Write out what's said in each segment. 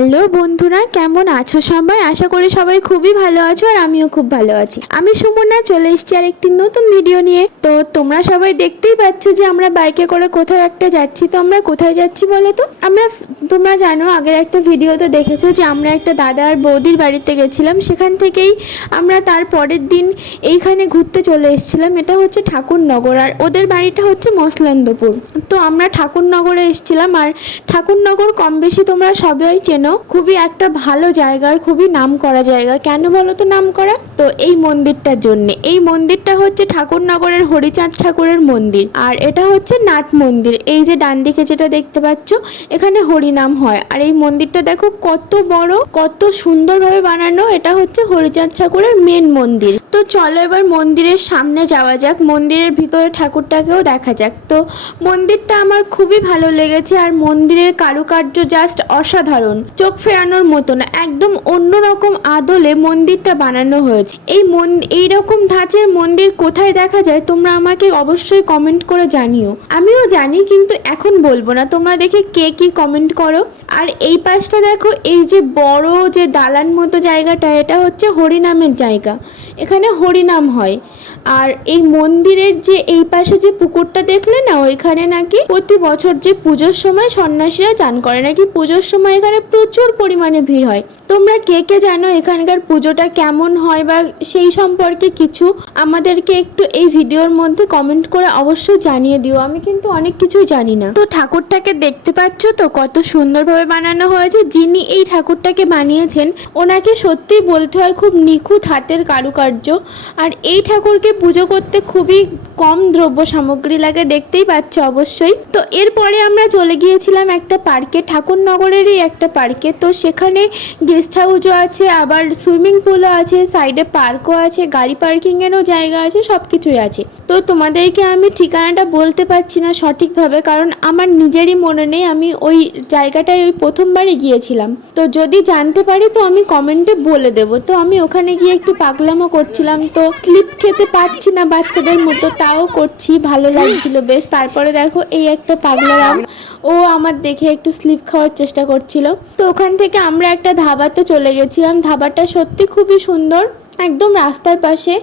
Hello বন্ধুরা, কেমন আছো সবাই? আশা করি সবাই খুবই ভালো আছো আর আমিও খুব ভালো আছি। আমি সুমনা, চলে এসছি আর একটি নতুন ভিডিও নিয়ে। তো তোমরা সবাই দেখতেই পাচ্ছ যে আমরা বাইকে করে কোথাও একটা যাচ্ছি। তো আমরা কোথায় যাচ্ছি বলো তো? আমরা তোমরা জানো, আগের একটা ভিডিওতে দেখেছ যে আমরা একটা দাদা আর বৌদির বাড়িতে গেছিলাম। সেখান থেকেই আমরা তার পরের দিন এইখানে ঘুরতে চলে এসেছিলাম। এটা হচ্ছে ঠাকুরনগর আর ওদের বাড়িটা হচ্ছে মসলন্দপুর। তো আমরা ঠাকুরনগরে এসেছিলাম আর ঠাকুরনগর কম বেশি তোমরা সবাই চেনো। খুবই একটা ভালো জায়গা আর খুবই নাম করা জায়গা। কেন বলো তো নাম করা তো এই মন্দিরটার জন্য। এই মন্দিরটা হচ্ছে ঠাকুরনগরের হরিচাঁদ ঠাকুরের মন্দির। আর এটা হচ্ছে নাট মন্দির। এই যে ডান দিকে যেটা দেখতে পাচ্ছ, এখানে হরিনাম হয়। আর এই মন্দিরটা দেখো কত বড়, কত সুন্দরভাবে বানানো। এটা হচ্ছে হরিচাঁদ ঠাকুরের মেন মন্দির। তো চলো এবার মন্দিরের সামনে যাওয়া যাক। মন্দিরের ভিতরে ঠাকুরটাকেও দেখা যাক। তো মন্দিরটা আমার খুবই ভালো লেগেছে। আর মন্দিরের কারুকার্য জাস্ট অসাধারণ। চোখ ফেরানোর মতো না একদম অন্যরকম আদলে মন্দিরটা বানানো হয়েছে। এই মন এইরকম ধাঁচের মন্দির কোথায় দেখা যায় তোমরা আমাকে অবশ্যই কমেন্ট করে জানিও। আমিও জানি কিন্তু এখন বলব না। তোমরা দেখে কে কি কমেন্ট করো। আর এই পাশটা দেখো, এই যে বড় যে দালান মতো জায়গাটা, এটা হচ্ছে হরিনামের জায়গা। এখানে হরিনাম হয়। আর এই মন্দিরের যে এই পাশে যে পুকুরটা দেখলে না, ওইখানে নাকি প্রতি বছর যে পুজোর সময় সন্ন্যাসীরা চান করে। নাকি পুজোর সময় এখানে প্রচুর পরিমাণে ভিড় হয়। তোমরা কে কে জানো এখানকার পুজোটা কেমন হয় বা সেই সম্পর্কে কিছু? আমাদেরকে একটু এই ভিডিওর মধ্যে কমেন্ট করে অবশ্যই জানিয়ে দিও। আমি কিন্তু অনেক কিছুই জানি না। তো ঠাকুরটাকে দেখতে পাচ্ছ তো? কত সুন্দরভাবে বানানো হয়েছে। যিনি এই ঠাকুরটাকে বানিয়েছেন, ওনাকে সত্যিই বলতে হয় খুব নিখুঁত হাতের কারুকার্য। আর এই ঠাকুরকে পুজো করতে খুবই কম দ্রব্য সামগ্রী লাগে, দেখতেই পাচ্ছ অবশ্যই। তো এরপরে আমরা চলে গিয়েছিলাম একটা পার্কে, ঠাকুরনগরেরই একটা পার্কে। তো সেখানে গেস্ট হাউসও আছে, আবার সুইমিং পুলও আছে সাইডে পার্কও আছে, গাড়ি পার্কিংয়েরও জায়গা আছে সব কিছুই আছে। তো তোমাদেরকে আমি ঠিকানাটা বলতে পারছি না সঠিকভাবে, কারণ আমার নিজেরই মনে নেই, আমি ওই জায়গাটায় ওই প্রথমবারই গিয়েছিলাম। তো যদি জানতে পারি তো আমি কমেন্টে বলে দেবো। তো আমি ওখানে গিয়ে একটু পাগলামো করছিলাম, তো স্লিপ খেতে পারছি না বাচ্চাদের মতো, তাও করছি, ভালো লাগছিল বেশ। তারপরে দেখো এই একটা পাগলারাম ও আমার দেখে একটু স্লিপ খাওয়ার চেষ্টা করছিল। তো ওখান থেকে আমরা একটা ধাবাতে চলে গেছিলাম। ধাবাটা সত্যি খুবই সুন্দর। একদম রাস্তার পাশে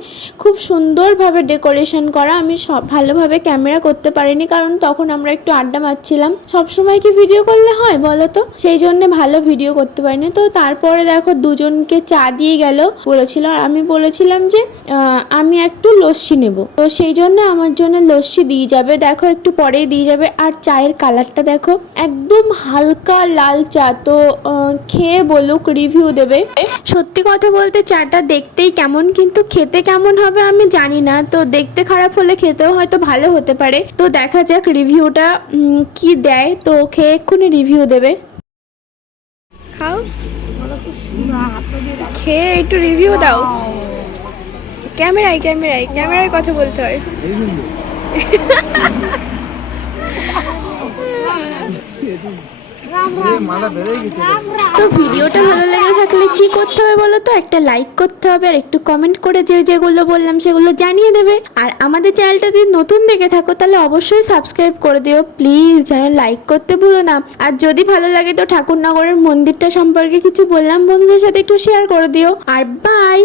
খুব সুন্দরভাবে ডেকোরেশন করা। আমি সব ভালোভাবে ক্যামেরা করতে পারিনি, কারণ তখন আমরা একটু আড্ডা মারছিলাম। সবসময় কি ভিডিও করলে হয় বলো তো সেই জন্য ভালো ভিডিও করতে পারিনি। তো তারপরে দেখো দুজনকে চা দিয়ে গেল বলেছিল। আর আমি বলেছিলাম যে আমি একটু লস্যি নেব। তো সেই জন্য আমার জন্য লস্যি দিয়ে যাবে। দেখো একটু পরেই দিয়ে যাবে। আর চায়ের কালারটা দেখো, একদম হালকা লাল চা। তো খেয়ে বলুক রিভিউ দেবে। সত্যি কথা বলতে, চাটা দেখতেই কেমন কিন্তু খেতে কেমন হবে আমি জানি না। তো দেখতে খারাপ হলে খেতেও হয়তো ভালো হতে পারে। তো দেখা যাক রিভিউটা কি দেয়। তো খেয়ে এক্ষুনি রিভিউ দেবে। খাও। খেয়ে একটু রিভিউ দাও। ক্যামেরায় ক্যামেরায় ক্যামেরায় কথা বলতে হয়। তো ভিডিওটা ভালো লেগে থাকলে কি করতে হবে বলো তো? একটা লাইক করতে হবে আর একটু কমেন্ট করে যে যেগুলো বললাম সেগুলো জানিয়ে দেবে। আর আমাদের চ্যানেলটা যদি নতুন দেখে থাকো তাহলে অবশ্যই সাবস্ক্রাইব করে দিও। প্লিজ যেন লাইক করতে ভুলো না। আর যদি ভালো লাগে তো ঠাকুরনগরের মন্দিরটা সম্পর্কে কিছু বললাম বন্ধুদের সাথে একটু শেয়ার করে দিও। আর বাই